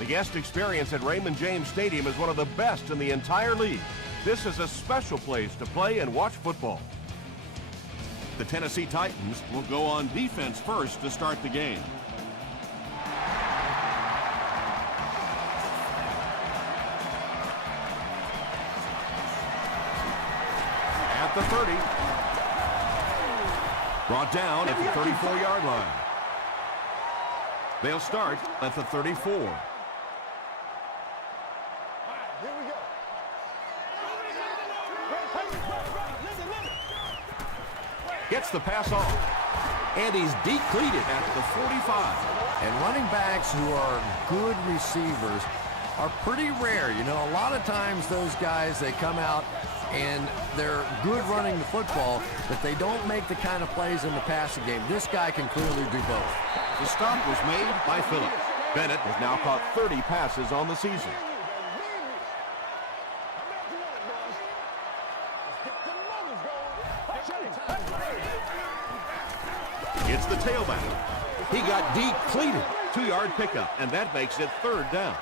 The guest experience at Raymond James Stadium is one of the best in the entire league. This is a special place to play and watch football. The Tennessee Titans will go on defense first to start the game. At the 30. Brought down at the 34-yard line. They'll start at the 34. Here we go. Gets the pass off. And he's decleated at the 45. And running backs who are good receivers are pretty rare. You know, a lot of times those guys, they come out and they're good running the football, but they don't make the kind of plays in the passing game. This guy can clearly do both. The stop was made by Phillips. Bennett has now caught 30 passes on the season. It's the tailback. He got decleated. 2-yard pickup, and that makes it 3rd down.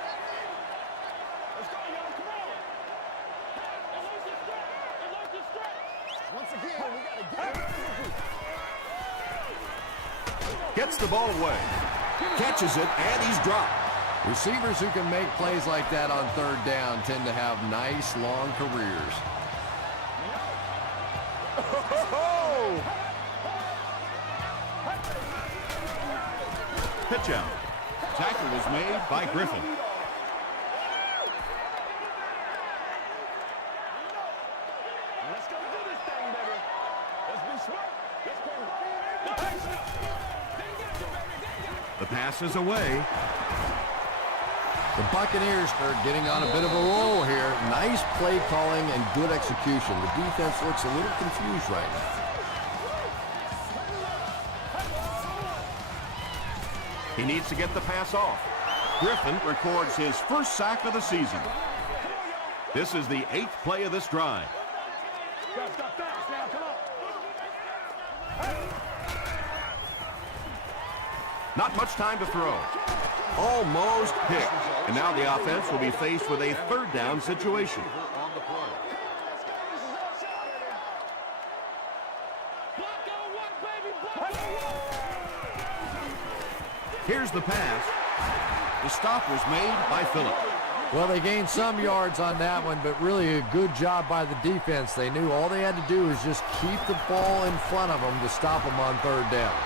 Gets the ball away. Catches it, and he's dropped. Receivers who can make plays like that on 3rd down tend to have nice, long careers. Pitch out. Tackle was made by Griffin. Let's go do this thing, baby. Let's be smart. The pass is away. The Buccaneers are getting on a bit of a roll here. Nice play calling and good execution. The defense looks a little confused right now. He needs to get the pass off. Griffin records his first sack of the season. This is the 8th play of this drive. Not much time to throw. Almost picked. And now the offense will be faced with a 3rd down situation. Here's the pass. The stop was made by Phillips. Well, they gained some yards on that one, but really a good job by the defense. They knew all they had to do is just keep the ball in front of them to stop them on 3rd down.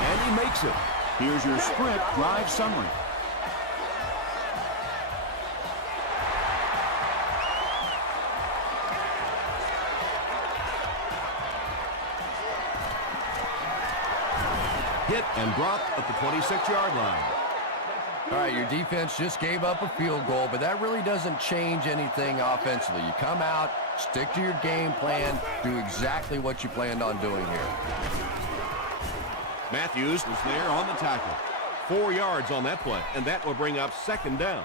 And he makes it. Here's your sprint drive summary. Hit and dropped at the 26-yard line. All right, your defense just gave up a field goal, but that really doesn't change anything offensively. You come out, stick to your game plan, do exactly what you planned on doing here. Matthews was there on the tackle. 4 yards on that play, and that will bring up 2nd down.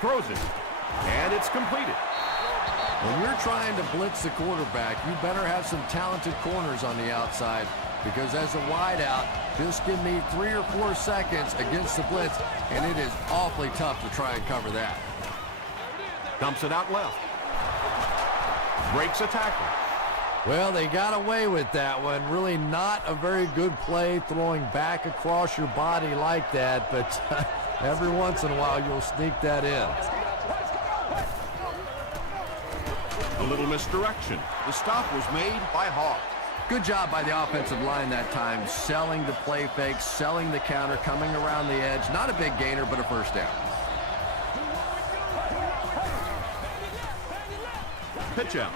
Throws it, and it's completed. When you're trying to blitz the quarterback, you better have some talented corners on the outside, because as a wideout, just give me 3 or 4 seconds against the blitz, and it is awfully tough to try and cover that. Dumps it out left. Breaks a tackle. Well, they got away with that one. Really not a very good play throwing back across your body like that, but every once in a while you'll sneak that in. A little misdirection. The stop was made by Hawk. Good job by the offensive line that time, selling the play fake, selling the counter, coming around the edge. Not a big gainer, but a 1st down. Pitch out.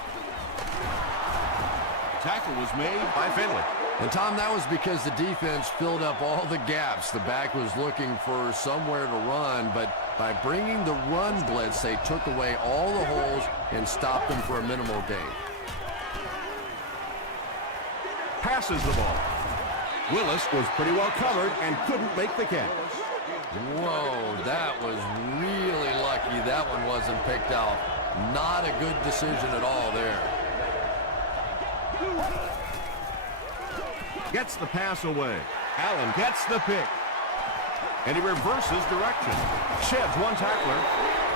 Tackle was made by Finley. And Tom, that was because the defense filled up all the gaps. The back was looking for somewhere to run, but by bringing the run blitz, they took away all the holes and stopped them for a minimal gain. Passes the ball. Willis was pretty well covered and couldn't make the catch. Whoa, that was really lucky that one wasn't picked out. Not a good decision at all there. Gets the pass away. Allen gets the pick. And he reverses direction. Sheds one tackler.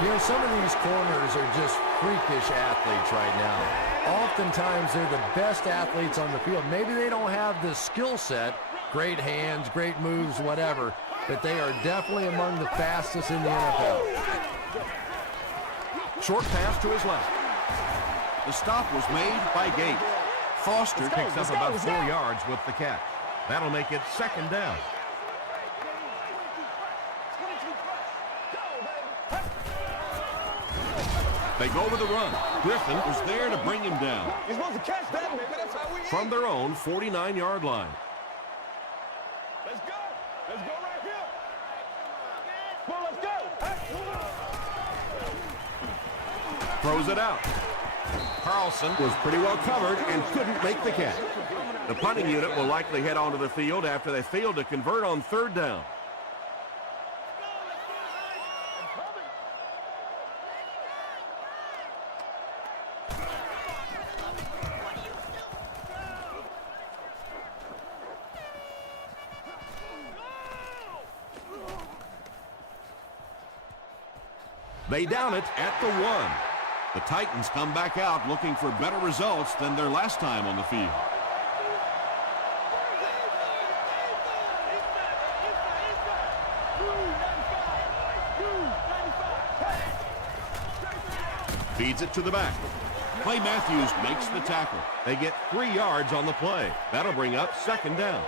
You know, some of these corners are just freakish athletes right now. Oftentimes, they're the best athletes on the field. Maybe they don't have the skill set, great hands, great moves, whatever, but they are definitely among the fastest in the NFL. Short pass to his left. The stop was made by Gates. Foster picks up about 4 yards with the catch. That'll make it second down. They go with the run. Griffin was there to bring him down. You're supposed to catch that, baby. That's how we From their own 49-yard line. Let's go. Let's go right here. Come on, let's go. Throws it out. Carlson was pretty well covered and couldn't make the catch. The punting unit will likely head onto the field after they failed to convert on third down. They down it at the 1. The Titans come back out looking for better results than their last time on the field. Feeds it to the back. Clay Matthews makes the tackle. They get 3 yards on the play. That'll bring up second down.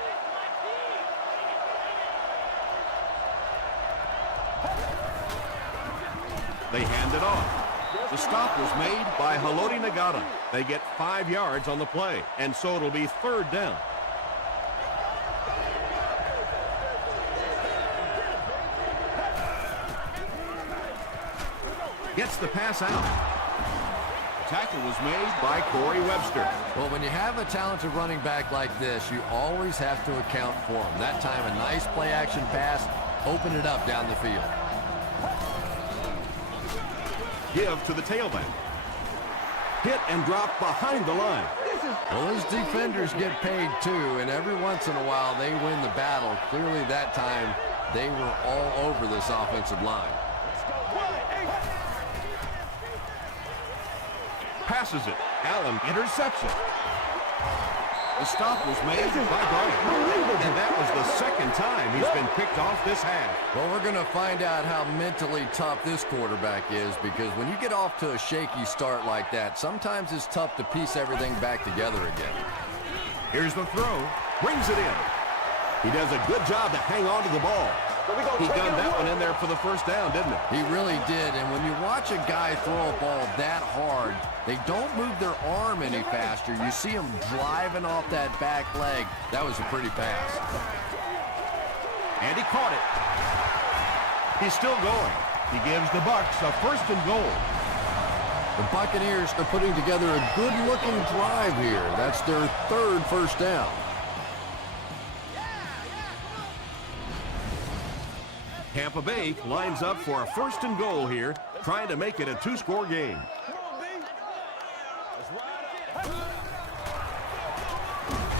They hand it off. The stop was made by Haloti Nagata. They get 5 yards on the play, and so it'll be third down. Gets the pass out. The tackle was made by Corey Webster. Well, when you have a talented running back like this, you always have to account for him. That time, a nice play-action pass opened it up down the field. Give to the tailback. Hit and drop behind the line. Well, those defenders get paid too, and every once in a while they win the battle. Clearly that time they were all over this offensive line. Passes it. Allen intercepts it. The stop was made by Bryant. And that was the second time he's been picked off this half. Well, we're going to find out how mentally tough this quarterback is, because when you get off to a shaky start like that, sometimes it's tough to piece everything back together again. Here's the throw. Brings it in. He does a good job to hang on to the ball. He gunned that one in there for the first down, didn't he? He really did, and when you watch a guy throw a ball that hard, they don't move their arm any faster. You see him driving off that back leg. That was a pretty pass. And he caught it. He's still going. He gives the Bucs a first and goal. The Buccaneers are putting together a good-looking drive here. That's their third first down. Tampa Bay lines up for a first and goal here, trying to make it a 2-score game.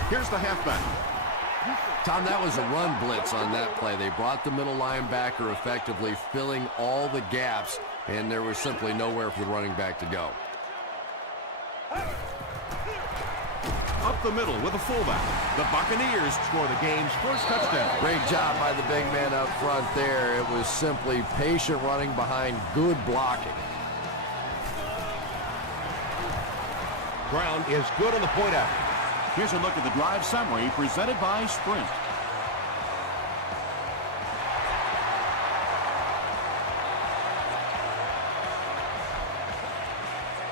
Here's the halfback. Tom, that was a run blitz on that play. They brought the middle linebacker effectively, filling all the gaps, and there was simply nowhere for the running back to go. Up the middle with a fullback. The Buccaneers score the game's first touchdown. Great job by the big man up front there. It was simply patient running behind good blocking. Brown is good on the point after. Here's a look at the drive summary presented by Sprint.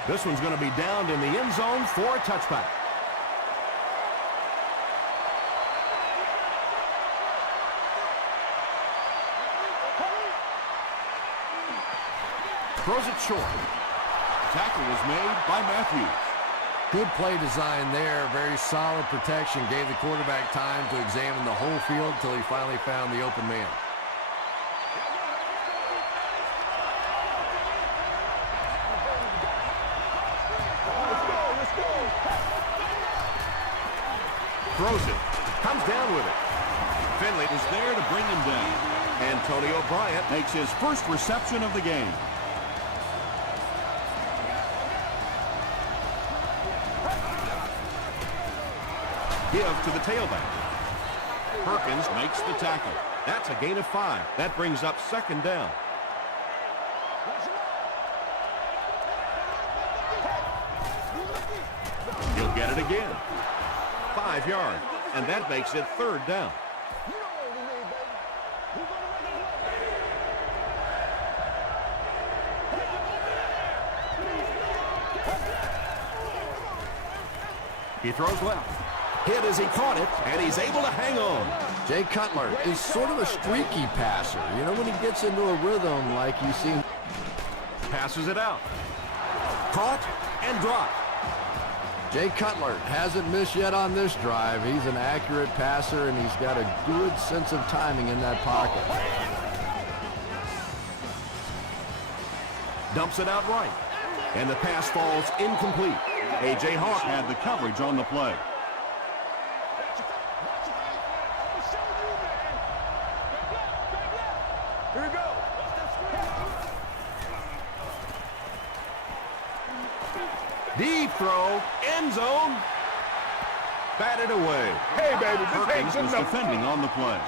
This one's going to be downed in the end zone for a touchback. Throws it short. Tackle was made by Matthews. Good play design there. Very solid protection. Gave the quarterback time to examine the whole field until he finally found the open man. Throws it. Comes down with it. Finley Is there to bring him down. Antonio Bryant Makes his first reception of the game. give to the tailback. Perkins makes the tackle. That's a gain of 5. That brings up second down. He'll get it again. 5 yards. And that makes it third down. He throws left. Hit as he caught it, and he's able to hang on. Jay Cutler is sort of a streaky passer. You know, when he gets into a rhythm like you see. Passes it out. Caught and dropped. Jay Cutler hasn't missed yet on this drive. He's an accurate passer, and he's got a good sense of timing in that pocket. Dumps it out right. And the pass falls incomplete. A.J. Hawk Had the coverage on the play. Here we go. Deep throw, end zone. Batted away. Hey, baby, this ain't Perkins good was enough. defending on the play.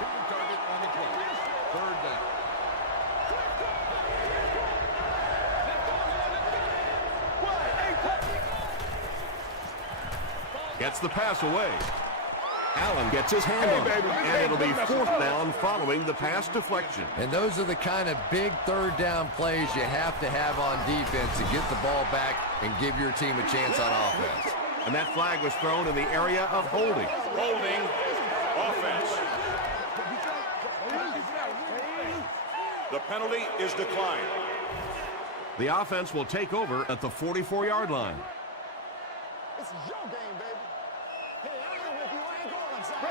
Gets the pass away. Allen gets his hand on it, baby, this and ain't it'll be good enough. fourth down following the pass deflection. And those are the kind of big third down plays you have to have on defense to get the ball back and give your team a chance on offense. And that flag was thrown in the area of holding. Holding offense. The penalty is declined. The offense will take over at the 44-yard line. This is your game, baby. Hey, I ain't with you. I ain't going inside.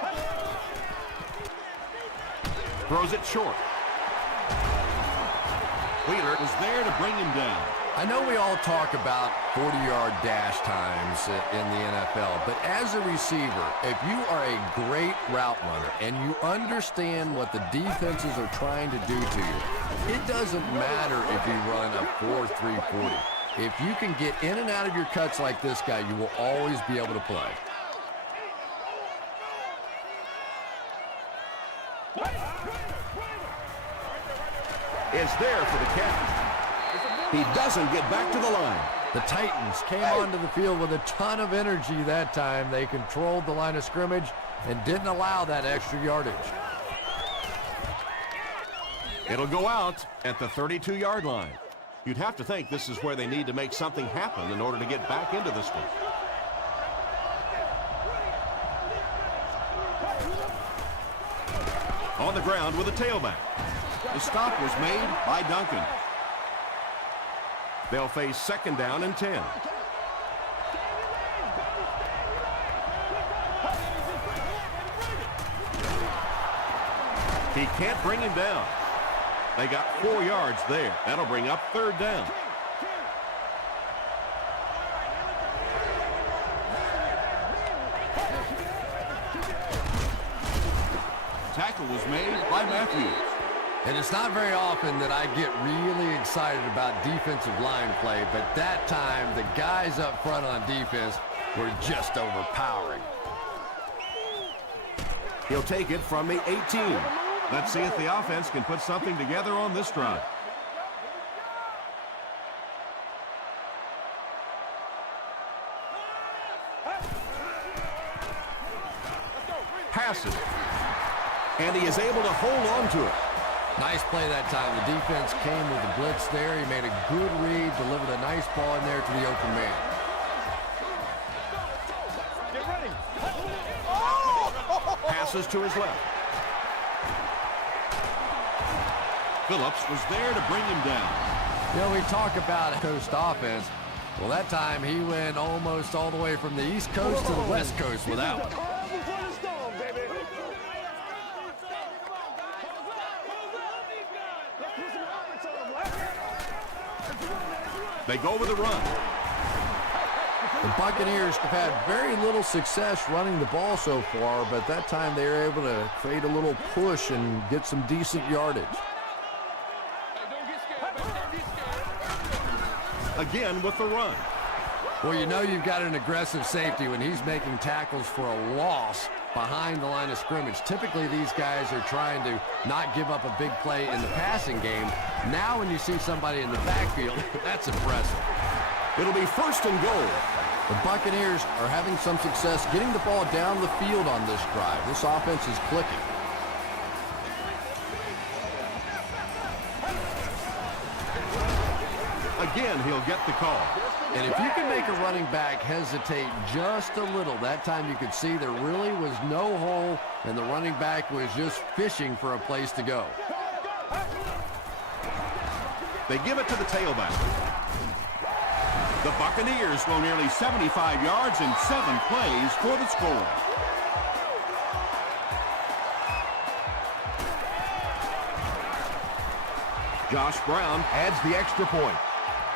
Throws it short. Wheeler Was there to bring him down. I know we all talk about 40-yard dash times in the NFL, but as a receiver, if you are a great route runner and you understand what the defenses are trying to do to you, it doesn't matter if you run a 4.340. If you can get in and out of your cuts like this guy, you will always be able to play. is there for the catch. He doesn't get back to the line. The Titans came onto the field with a ton of energy that time. They controlled the line of scrimmage and didn't allow that extra yardage. It'll go out at the 32-yard line. You'd have to think this is where they need to make something happen in order to get back into this one. On the ground with a tailback. The stop was made by Duncan. They'll face second down and 10. He can't bring him down. They got 4 yards there. That'll bring up third down. Tackle was made by Matthews. And it's not very often that I get really excited about defensive line play, but that time the guys up front on defense were just overpowering. He'll take it from the 18. Let's see if the offense can put something together on this drive. Passes. And he is able to hold on to it. Nice play that time. The defense came with the blitz there. He made a good read, delivered a nice ball in there to the open man. Get ready. Passes to his left. Phillips was there to bring him down. You know, we talk about Coast offense. Well, that time he went almost all the way from the East Coast to the West Coast with that one. Calm before the storm, baby. They go with a run. The Buccaneers have had very little success running the ball so far, but that time they were able to create a little push and get some decent yardage. Again with the run. Well, you know you've got an aggressive safety when he's making tackles for a loss behind the line of scrimmage. Typically, these guys are trying to not give up a big play in the passing game. Now when you see somebody in the backfield, that's impressive. It'll be 1st and goal. The Buccaneers are having some success getting the ball down the field on this drive. This offense is clicking. Again, he'll get the call. And if you can make a running back hesitate just a little, that time you could see there really was no hole, and the running back was just fishing for a place to go. They give it to the tailback. The Buccaneers go nearly 75 yards in 7 plays for the score. Josh Brown adds the extra point.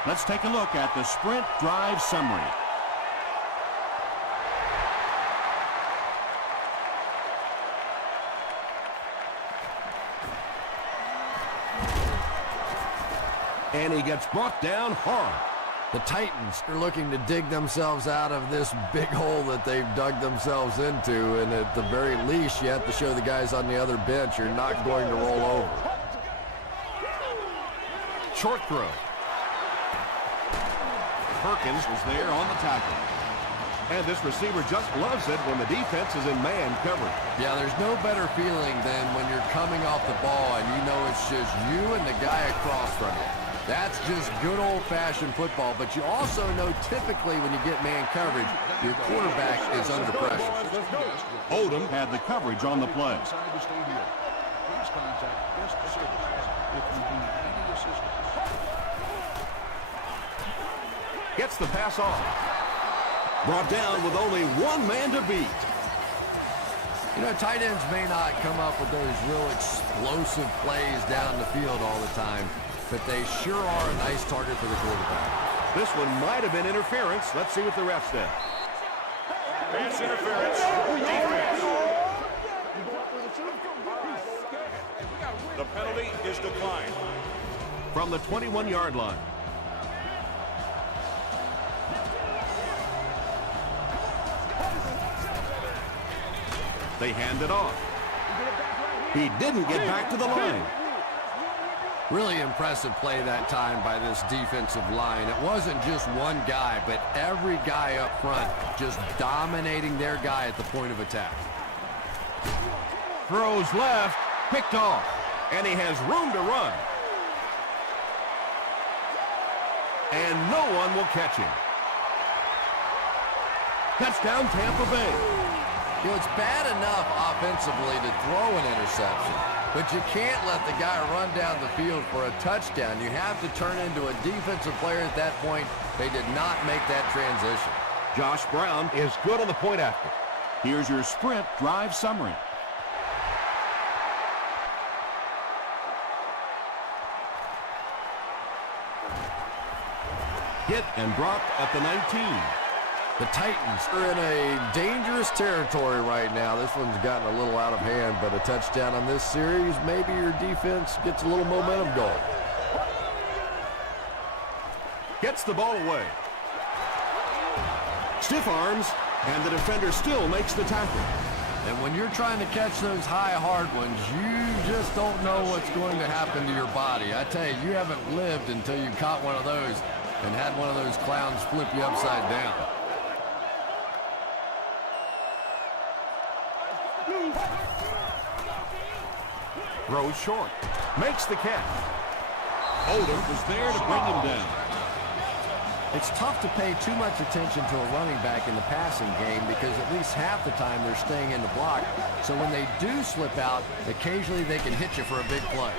Let's take a look at the sprint drive summary. And he gets brought down hard. The Titans are looking to dig themselves out of this big hole that they've dug themselves into, and at the very least, you have to show the guys on the other bench you're not going to roll over. Short throw. Perkins was there on the tackle. And this receiver just loves it when the defense is in man coverage. Yeah, there's no better feeling than when you're coming off the ball and you know it's just you and the guy across from you. That's just good old-fashioned football, but you also know typically when you get man coverage, your quarterback is under pressure. Odom had the coverage on the play. Gets the pass off. Brought down with only one man to beat. You know, tight ends may not come up with those real explosive plays down the field all the time, but they sure are a nice target for the quarterback. This one might have been interference. Let's see what the ref said. Pass interference. Defense. The penalty is declined. From the 21-yard line. They hand it off. He didn't get back to the line. Really impressive play that time by this defensive line. It wasn't just one guy, but every guy up front just dominating their guy at the point of attack. Throws left, picked off, and he has room to run. And no one will catch him. Touchdown, Tampa Bay. You know, it's bad enough offensively to throw an interception, but you can't let the guy run down the field for a touchdown. You have to turn into a defensive player at that point. They did not make that transition. Josh Brown is good on the point after. Here's your sprint drive summary. Hit and dropped at the 19. The Titans are in a dangerous territory right now. This one's gotten a little out of hand, but a touchdown on this series, maybe your defense gets a little momentum going. Gets the ball away. Stiff arms, and the defender still makes the tackle. And when you're trying to catch those high, hard ones, you just don't know what's going to happen to your body. I tell you, you haven't lived until you caught one of those and had one of those clowns flip you upside down. Throws short. Makes the catch. Odom was there to bring him down. It's tough to pay too much attention to a running back in the passing game because at least half the time they're staying in the block. So when they do slip out, occasionally they can hit you for a big play.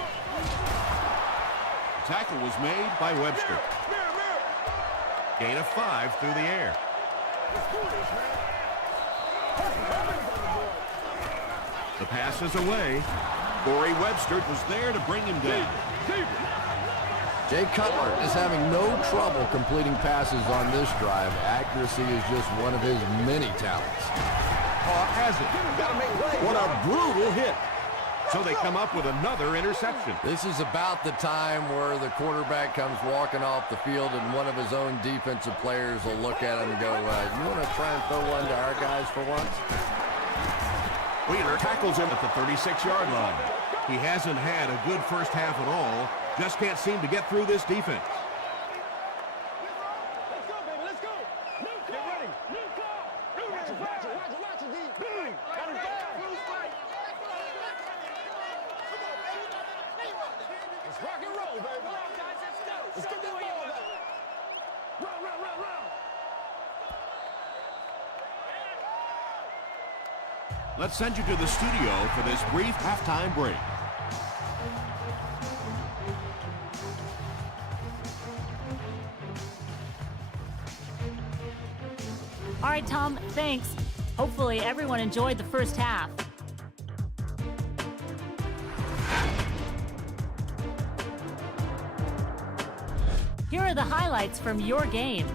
Tackle was made by Webster. Gain of 5 through the air. The pass is away. Corey Webster was there to bring him down. Jay Cutler is having no trouble completing passes on this drive. Accuracy is just one of his many talents. Has it. What a brutal hit. So they come up with another interception. This is about the time where the quarterback comes walking off the field and one of his own defensive players will look at him and go, you want to try and throw one to our guys for once? Wheeler tackles him at the 36-yard line. He hasn't had a good first half at all. Just can't seem to get through this defense. Let's go, baby. Let's go. Get ready. Watch it, D. Got him back. Let's rock and roll, baby. Come on, guys. Let's go. Let's get that ball back. Run. Let's send you to the studio for this brief halftime break. All right, Tom, thanks. Hopefully everyone enjoyed the first half. Here are the highlights from your game.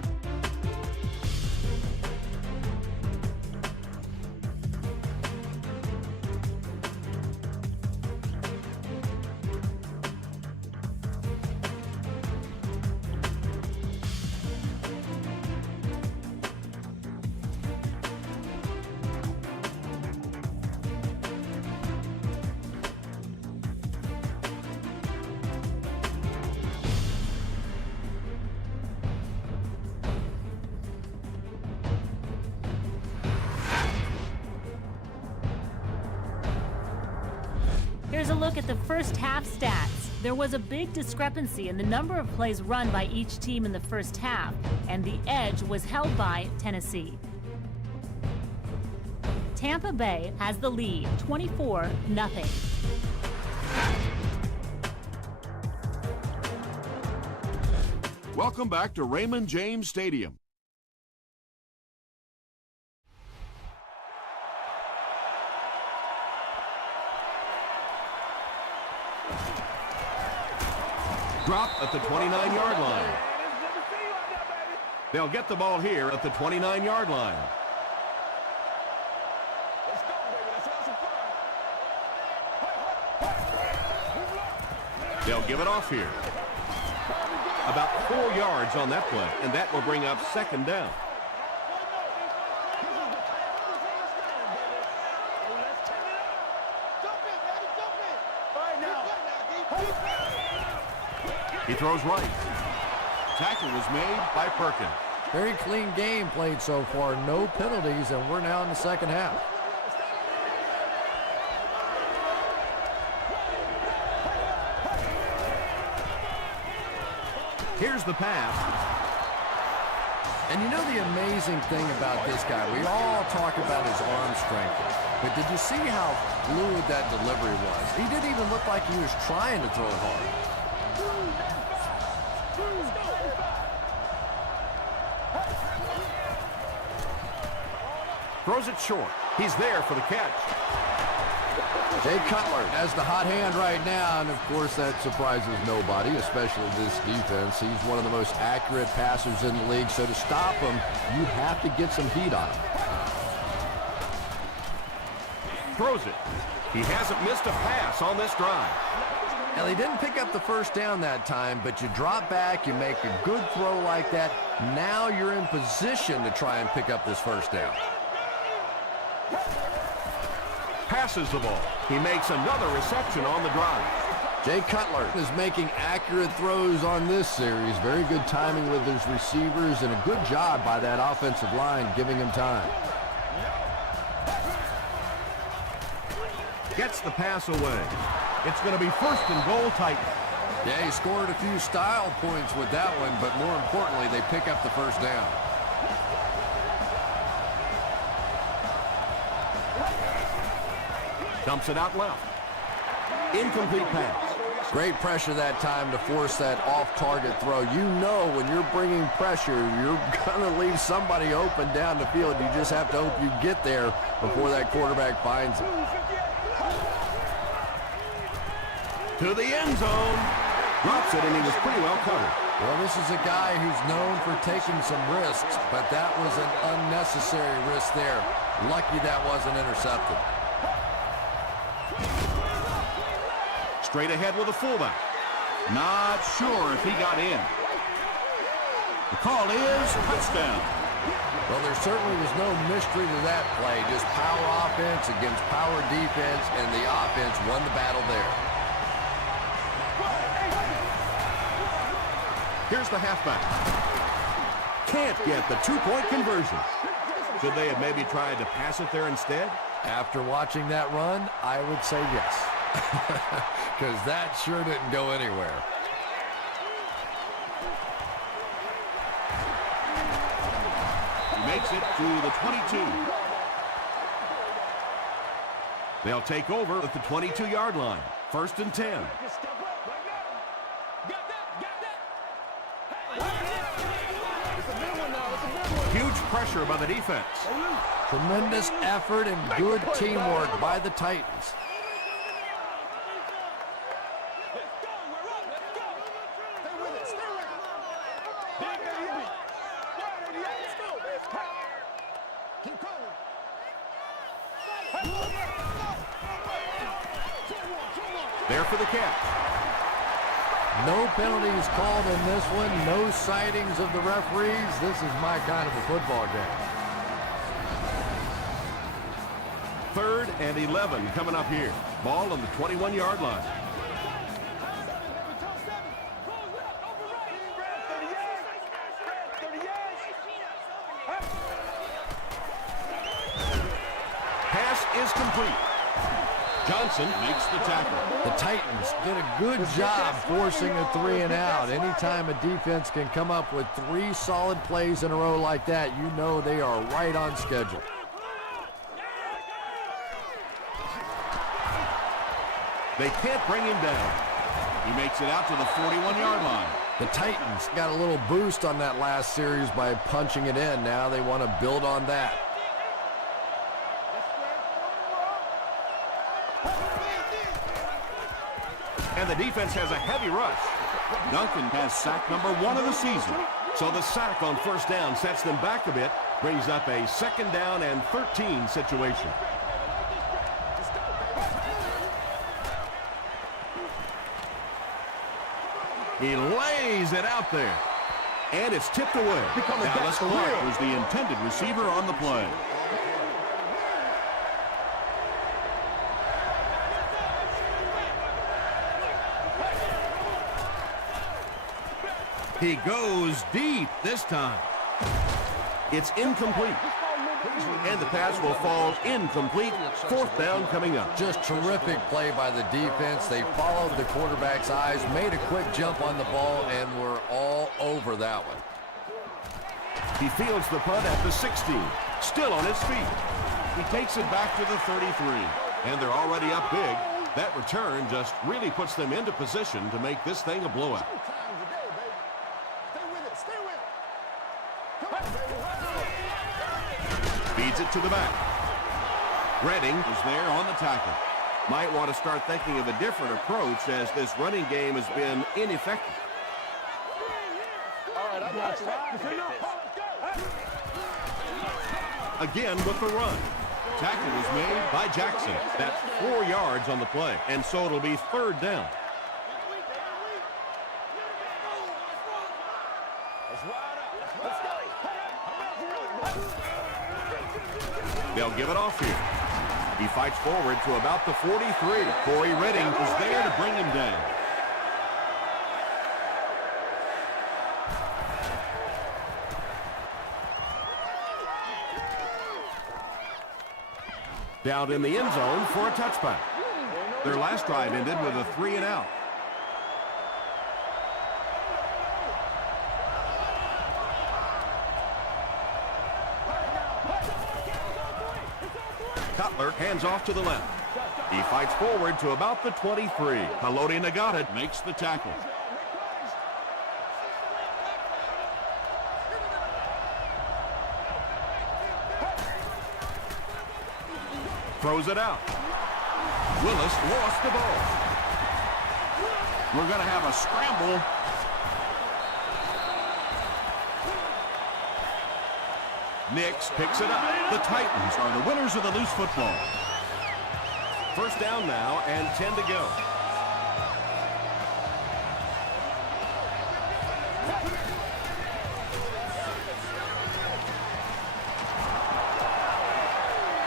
Here's a look at the first half stats. There was a big discrepancy in the number of plays run by each team in the first half, and the edge was held by Tennessee. Tampa Bay has the lead, 24-0. Welcome back to Raymond James Stadium. Drop at the 29-yard line. They'll get the ball here at the 29-yard line. Let's go, baby. Let's have some fun. They'll give it off here. About 4 yards on that play, and that will bring up second down. He throws right. Tackle was made by Perkins. Very clean game played so far. No penalties, and we're now in the second half. Here's the pass. And you know the amazing thing about this guy, we all talk about his arm strength, but did you see how fluid that delivery was? He didn't even look like he was trying to throw it hard. Throws it short. He's there for the catch. Jay Cutler has the hot hand right now, and of course that surprises nobody, especially this defense. He's one of the most accurate passers in the league, so to stop him, you have to get some heat on him. Throws it. He hasn't missed a pass on this drive. Now, he didn't pick up the first down that time, but you drop back, you make a good throw like that. Now you're in position to try and pick up this first down. Passes the ball. He makes another reception on the drive. Jay Cutler is making accurate throws on this series. Very good timing with his receivers and a good job by that offensive line giving him time. Gets the pass away. It's going to be first and goal Titans. Yeah, he scored a few style points with that one, but more importantly, they pick up the first down. Dumps it out left. Incomplete pass. Great pressure that time to force that off-target throw. You know when you're bringing pressure, you're going to leave somebody open down the field. You just have to hope you get there before that quarterback finds it. To the end zone. Drops it, and he was pretty well covered. Well, this is a guy who's known for taking some risks, but that was an unnecessary risk there. Lucky that wasn't intercepted. Straight ahead with a fullback. Not sure if he got in. The call is touchdown. Well, there certainly was no mystery to that play. Just power offense against power defense, and the offense won the battle there. Here's the halfback. Can't get the two-point conversion. Should they have maybe tried to pass it there instead? After watching that run, I would say yes. Because that sure didn't go anywhere. He makes it to the 22. They'll take over at the 22-yard line. 1st and 10. Huge pressure by the defense. Tremendous effort and good teamwork by the Titans. There for the catch. No penalties called in this one. No sightings of the referees. This is my kind of a football game. 3rd and 11 coming up here. Ball on the 21-yard line. Pass is complete. Johnson makes the tackle. The Titans did a good job forcing a 3 and out. Anytime a defense can come up with 3 solid plays in a row like that, you know they are right on schedule. They can't bring him down. He makes it out to the 41-yard line. The Titans got a little boost on that last series by punching it in. Now they want to build on that. And the defense has a heavy rush. Duncan has sack number 1 of the season. So the sack on 1st down sets them back a bit, brings up a 2nd down and 13 situation. He lays it out there. And it's tipped away. Dallas Clark was the intended receiver on the play. He goes deep this time. It's incomplete. And the pass will fall incomplete. 4th down coming up. Just terrific play by the defense. They followed the quarterback's eyes, made a quick jump on the ball, and were all over that one. He fields the punt at the 16. Still on his feet. He takes it back to the 33. And they're already up big. That return just really puts them into position to make this thing a blowout. Feeds it to the back. Redding is there on the tackle. Might want to start thinking of a different approach as this running game has been ineffective. Again with the run. Tackle was made by Jackson. That's 4 yards on the play, and so it'll be 3rd down. They'll give it off here. He fights forward to about the 43. Corey Redding is there to bring him down. Down in the end zone for a touchback. Their last drive ended with a 3 and out. Cutler hands off to the left. He fights forward to about the 23. Haloti Nagata makes the tackle. Throws it out. Willis lost the ball. We're going to have a scramble. Nix picks it up. The Titans are the winners of the loose football. First down now and 10 to go.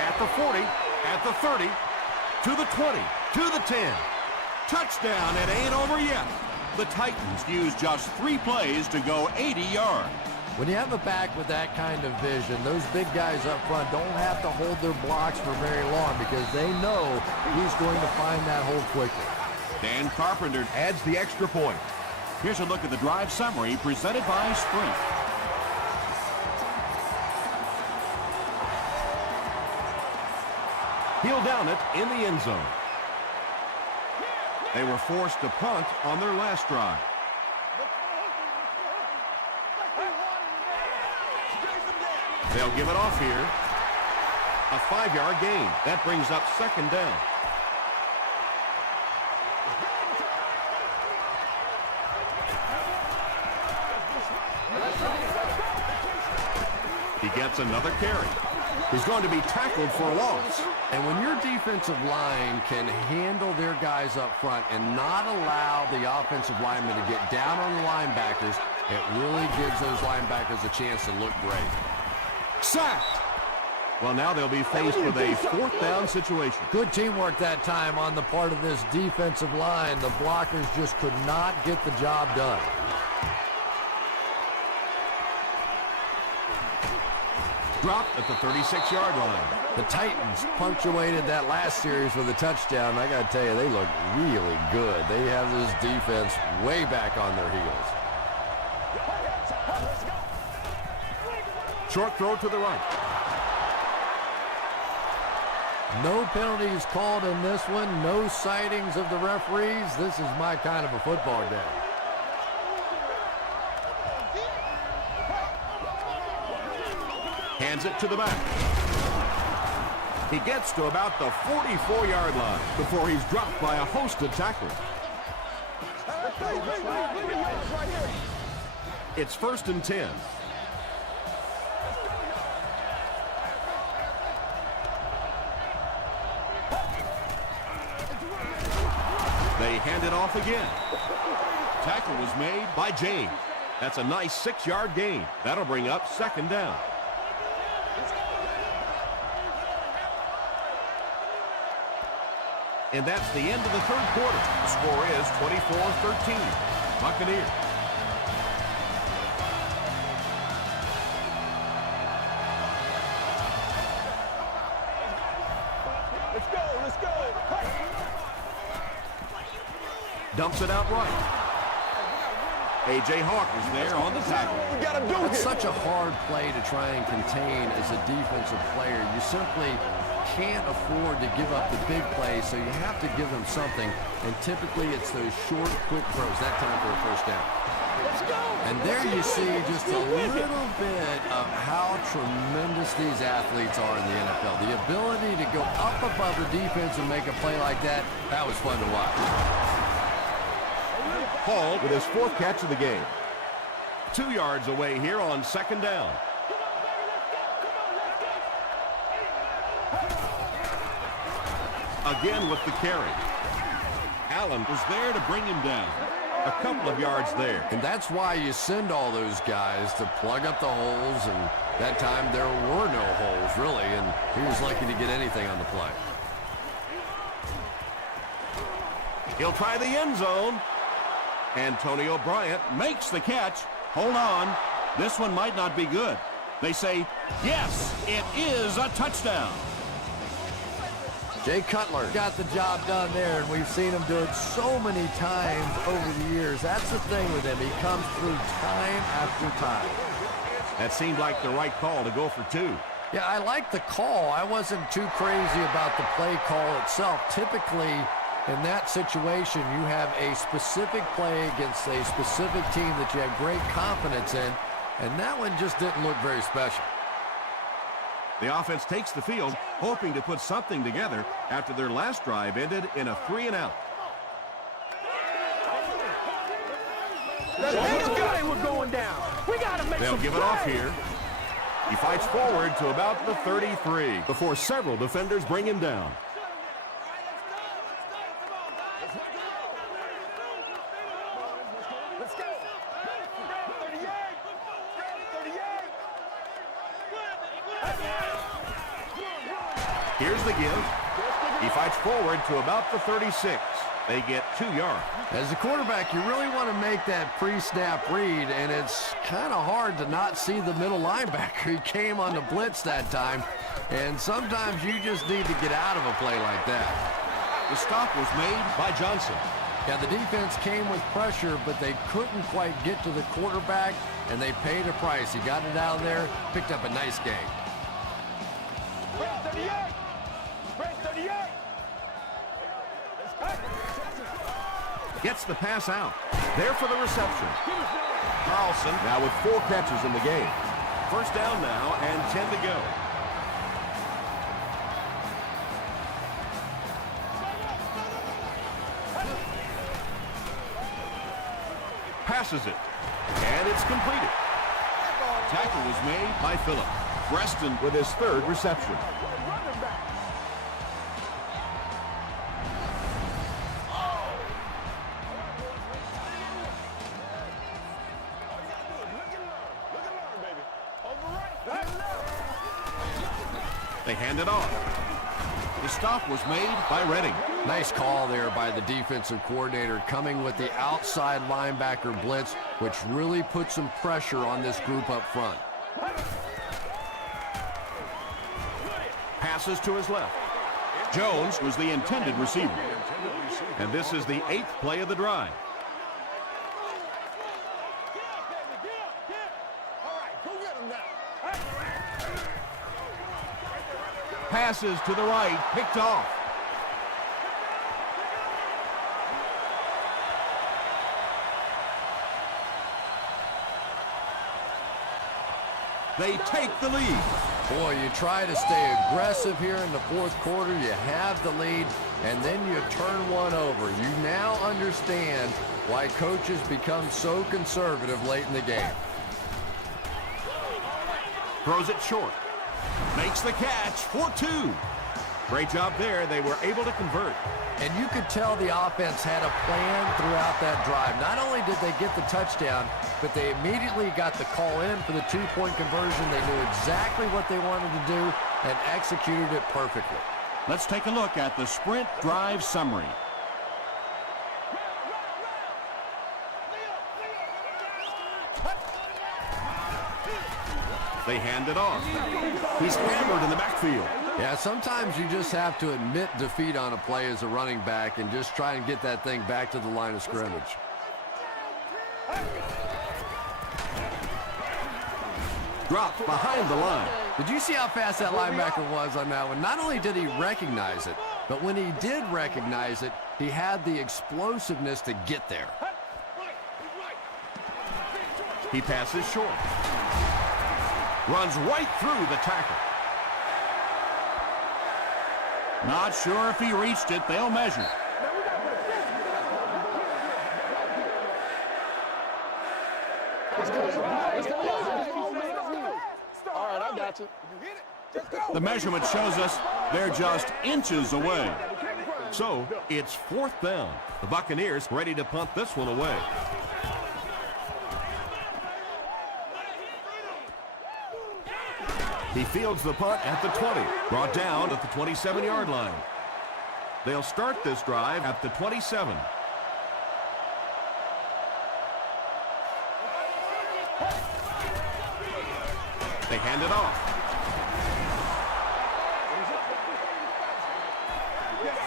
At the 40, at the 30, to the 20, to the 10. Touchdown, it ain't over yet. The Titans used just 3 plays to go 80 yards. When you have a back with that kind of vision, those big guys up front don't have to hold their blocks for very long because they know he's going to find that hole quickly. Dan Carpenter adds the extra point. Here's a look at the drive summary presented by Sprint. He'll down it in the end zone. They were forced to punt on their last drive. They'll give it off here. A 5-yard gain. That brings up second down. He gets another carry. He's going to be tackled for a loss. And when your defensive line can handle their guys up front and not allow the offensive linemen to get down on the linebackers, it really gives those linebackers a chance to look great. Sacked. Well, now they'll be faced with a 4th down situation. Good teamwork that time on the part of this defensive line. The blockers just could not get the job done. Dropped at the 36-yard line. The Titans punctuated that last series with a touchdown. I got to tell you, they look really good. They have this defense way back on their heels. Short throw to the right. No penalties called in this one. No sightings of the referees. This is my kind of a football game. Hands it to the back. He gets to about the 44-yard line before he's dropped by a host of tacklers. It's 1st and 10. They hand it off again. Tackle was made by James. That's a nice 6-yard gain. That'll bring up second down. And that's the end of the 3rd quarter. The score is 24-13. Buccaneers. Let's go, let's go. Dumps it out right. A.J. Hawk was there on the tackle. We gotta do It's it. such a hard play to try and contain as a defensive player. You simply can't afford to give up the big plays, so you have to give them something. And typically it's those short, quick throws. That time for a first down. Let's go. And there you see just a little bit of how tremendous these athletes are in the NFL. The ability to go up above the defense and make a play like that, that was fun to watch. Hall with his 4th catch of the game. 2 yards away here on second down. Again with the carry. Allen was there to bring him down. A couple of yards there. And that's why you send all those guys to plug up the holes, and that time there were no holes, really, and he was lucky to get anything on the play. He'll try the end zone. Antonio Bryant makes the catch. Hold on. This one might not be good. They say, yes, it is a touchdown. Jay Cutler got the job done there, and we've seen him do it so many times over the years. That's the thing with him. He comes through time after time. That seemed like the right call to go for 2. Yeah, I like the call. I wasn't too crazy about the play call itself. Typically, in that situation, you have a specific play against a specific team that you have great confidence in, and that one just didn't look very special. The offense takes the field, hoping to put something together after their last drive ended in a 3-and-out. We're going down. We gotta make They'll give it off here. He fights forward to about the 33 before several defenders bring him down. Let's go. 38. Here's the give. He fights forward to about the 36. They get 2 yards. As a quarterback, you really want to make that pre-snap read, and it's kind of hard to not see the middle linebacker. He came on the blitz that time, and sometimes you just need to get out of a play like that. The stop was made by Johnson. Yeah, the defense came with pressure, but they couldn't quite get to the quarterback, and they paid a price. He got it out of there, picked up a nice gain. 38. 38. Gets the pass out. There for the reception. Carlson now with 4 catches in the game. First down now and 10 to go. Passes it. And it's completed. Tackle was made by Phillip. Preston with his 3rd reception. They hand it off. The stop was made by Redding. Nice call there by the defensive coordinator, coming with the outside linebacker blitz, which really put some pressure on this group up front. Passes to his left. Jones was the intended receiver. And this is the 8th play of the drive. Passes to the right, picked off. They take the lead. Boy, you try to stay aggressive here in the 4th quarter. You have the lead, and then you turn one over. You now understand why coaches become so conservative late in the game. Throws it short. Makes the catch for 2. Great job there. They were able to convert. And you could tell the offense had a plan throughout that drive. Not only did they get the touchdown, but they immediately got the call in for the 2-point conversion. They knew exactly what they wanted to do and executed it perfectly. Let's take a look at the sprint drive summary. They hand it off. He's hammered in the backfield. Yeah, sometimes you just have to admit defeat on a play as a running back and just try and get that thing back to the line of scrimmage. Dropped behind the line. Did you see how fast that linebacker was on that one? Not only did he recognize it, but when he did recognize it, he had the explosiveness to get there. He passes short. Runs right through the tackle. Not sure if he reached it. They'll measure. All right, I got you. The measurement shows us they're just inches away. So it's 4th down. The Buccaneers ready to punt this one away. He fields the punt at the 20, brought down at the 27-yard line. They'll start this drive at the 27. They hand it off.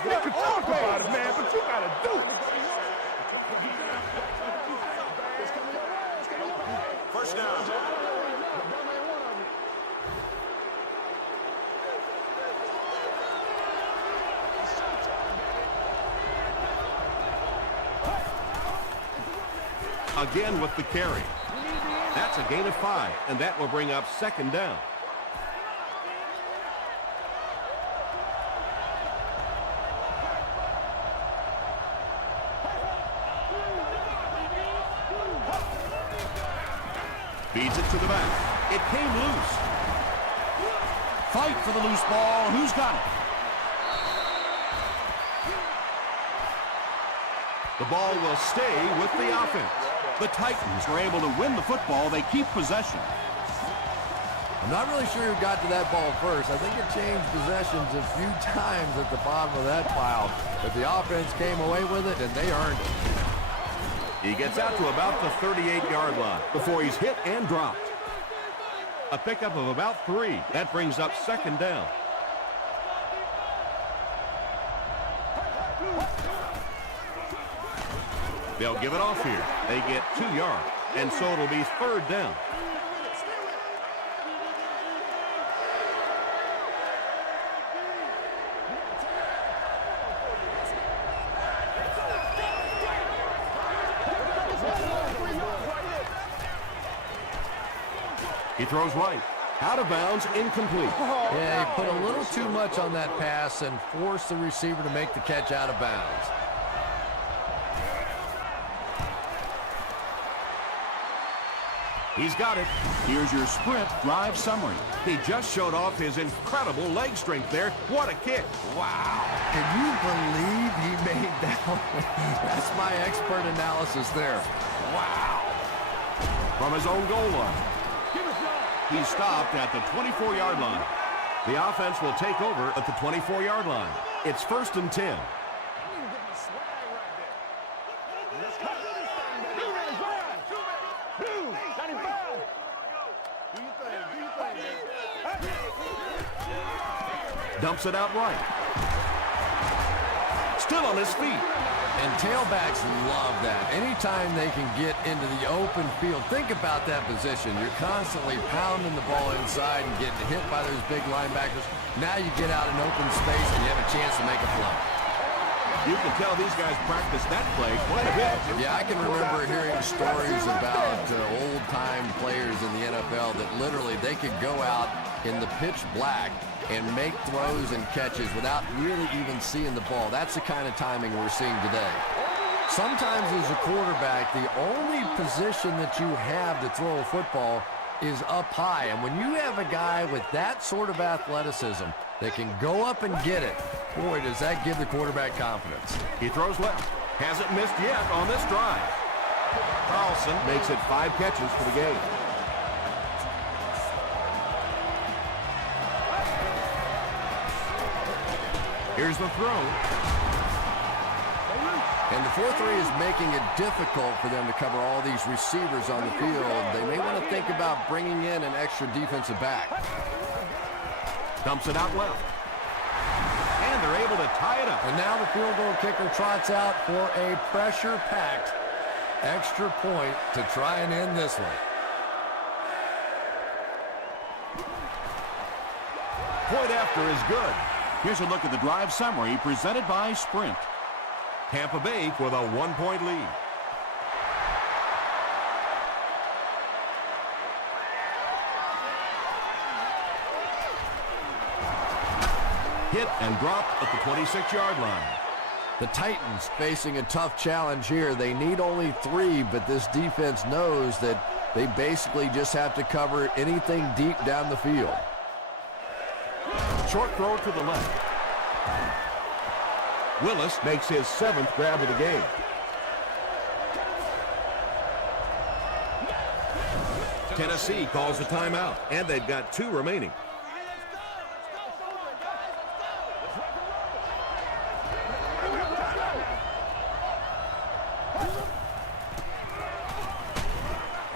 You can talk about it, man, but you gotta do it. First down. Again with the carry. That's a gain of 5, and that will bring up 2nd down. to the back. It came loose. Fight for the loose ball. Who's got it? The ball will stay with the offense. The Titans are able to win the football. They keep possession. I'm not really sure who got to that ball first. I think it changed possessions a few times at the bottom of that pile. But the offense came away with it, and they earned it. He gets out to about the 38-yard line before he's hit and dropped. A pickup of about 3. That brings up second down. They'll give it off here. They get 2 yards, and so it'll be third down. He throws right. Out of bounds, incomplete. Yeah, he put a little too much on that pass and forced the receiver to make the catch out of bounds. He's got it. Here's your sprint drive summary. He just showed off his incredible leg strength there. What a kick. Wow. Can you believe he made that one? That's my expert analysis there. Wow. From his own goal line. He's stopped at the 24-yard line. The offense will take over at the 24-yard line. It's 1st and 10. Dumps it out right. Still on his feet. And tailbacks love that. Anytime they can get into the open field, think about that position. You're constantly pounding the ball inside and getting hit by those big linebackers. Now you get out in open space and you have a chance to make a play. You can tell these guys practice that play quite a bit. Yeah, I can remember hearing stories about old-time players in the NFL that literally they could go out in the pitch black and make throws and catches without really even seeing the ball. That's the kind of timing we're seeing today. Sometimes as a quarterback, the only position that you have to throw a football is up high. And when you have a guy with that sort of athleticism that can go up and get it, boy, does that give the quarterback confidence. He throws left. Hasn't missed yet on this drive. Carlson makes it 5 catches for the game. Here's the throw. And the 4-3 is making it difficult for them to cover all these receivers on the field. They may want to think about bringing in an extra defensive back. Dumps it out left. And they're able to tie it up. And now the field goal kicker trots out for a pressure-packed extra point to try and end this one. Point after is good. Here's a look at the drive summary presented by Sprint. Tampa Bay with a 1-point lead. Hit and dropped at the 26-yard line. The Titans facing a tough challenge here. They need only 3, but this defense knows that they basically just have to cover anything deep down the field. Short throw to the left. Willis makes his 7th grab of the game. Tennessee calls a timeout, and they've got 2 remaining.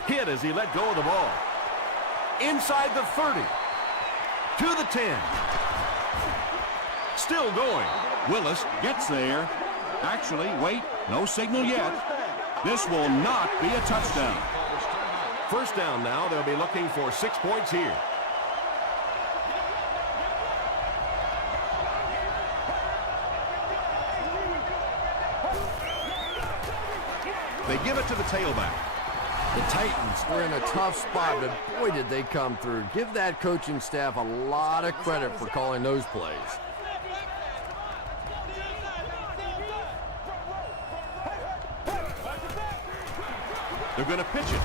Hit as he let go of the ball. Inside the 30. To the 10. Still going. Willis gets there. Actually, wait, no signal yet. This will not be a touchdown. First down now. They'll be looking for 6 points here. They give it to the tailback. The Titans were in a tough spot, but boy, did they come through. Give that coaching staff a lot of credit for calling those plays. They're going to pitch it.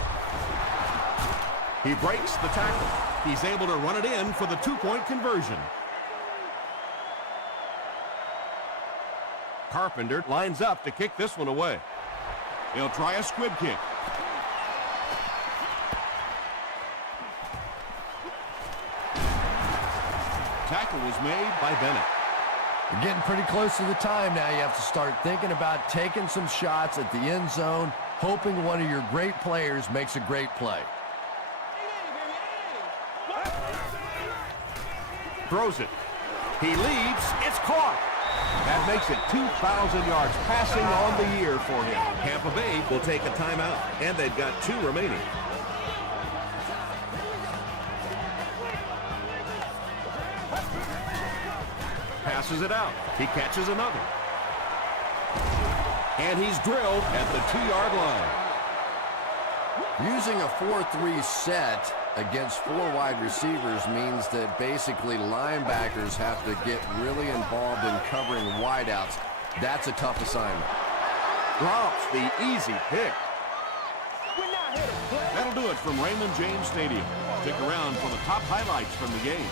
He breaks the tackle. He's able to run it in for the two-point conversion. Carpenter lines up to kick this one away. He'll try a squib kick. Tackle was made by Bennett. You're getting pretty close to the time now. You have to start thinking about taking some shots at the end zone, hoping one of your great players makes a great play. Throws it. He leaps. It's caught. That makes it 2,000 yards passing on the year for him. Tampa Bay will take a timeout, and they've got 2 remaining. Passes it out. He catches another. And he's drilled at the 2-yard line. Using a 4-3 set against 4 wide receivers means that basically linebackers have to get really involved in covering wideouts. That's a tough assignment. Drops the easy pick. That'll do it from Raymond James Stadium. Stick around for the top highlights from the game.